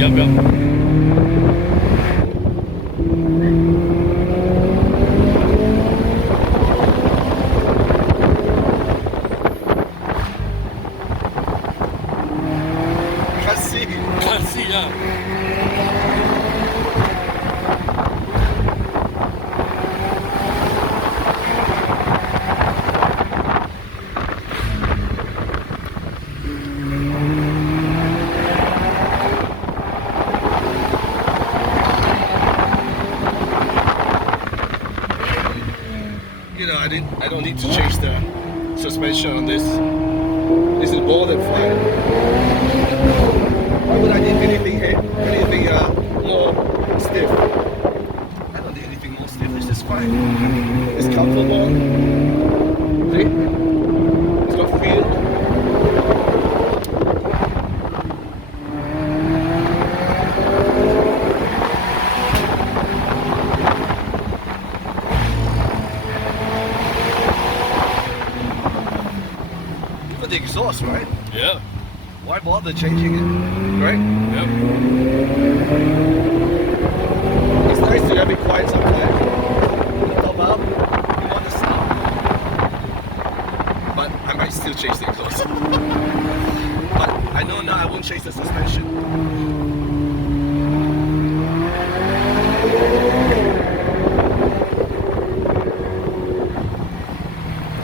Yep, yep. Can't see, yeah. You know, I don't need to change the suspension on this. This is more than fine. Why would I need anything more stiff? I don't need anything more stiff. This is fine. It's comfortable. See? It's got feel. The exhaust, right? Yeah. Why bother changing it, right? Yep. It's nice to have it quiet sometimes. Top up, you want the sound. But I might still change the exhaust. But I know now I won't change the suspension.